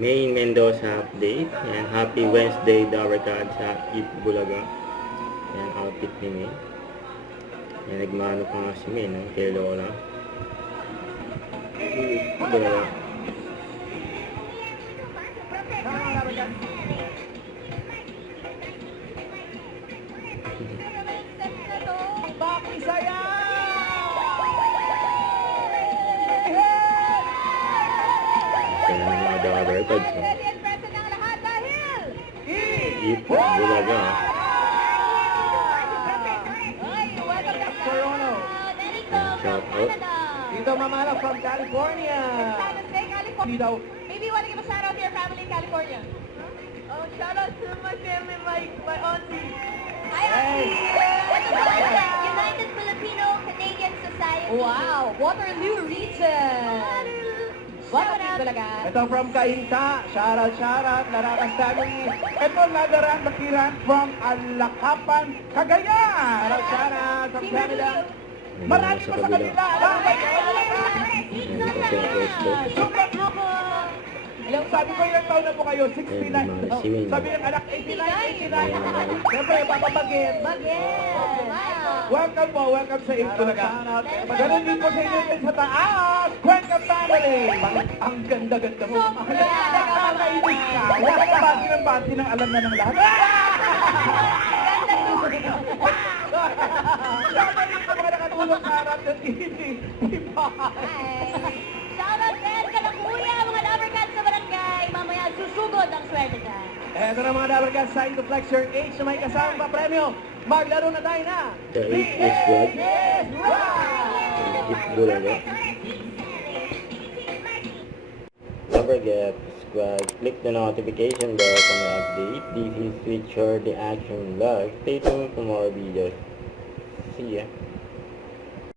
May Mendoza update. Yan, happy Wednesday, Dawarkad sa Itbulaga. Yan, outfit ni May. Yan, nagmano pa nga si May, no? Kay Lola. Itbulaga. Bakit saya? Yan ang mga Dawarkad. Itbulaga. Corono. Shout out. Dito Mamala from California. Maybe you want to give a shout out to your family in California. Oh, shout out to my family, my auntie. Hi, auntie. United Filipino Canadian Society. Wow, Waterloo region. Shout out talaga. Ito from Kainta. Shout out, Larakas family. Ito Nagaran Bakiran from Alakapan, Cagayan. Shout out from Canada. Marami pa sa kanila. Super Grupo. Sabi ko ilang taon na po kayo? 69. Sabi ng anak, 89. Siyempre, papabagin. Welcome po, welcome sa Itbulaga. Ganun din po sa inyo din sa taas. Cuenca family. Ang ganda-ganda mo. Nakakainis ka. Wala ka bati ng alam na ng lahat. Sama rin sa mga nakatulong sa harap ng TV. Shout out din ka na kuya, mga Dawarkad sa barangay. Mamaya susugod ang swerte ka. Eto na mga Dawarkad, sign to flex your age na may kasamang pa-premyo. Maglaro na tayo na. The 8 squad. Itbulaga. Don't forget to subscribe, click the notification bell for more update. This is Switcher the Action Vlog. Stay tuned for more videos. See ya.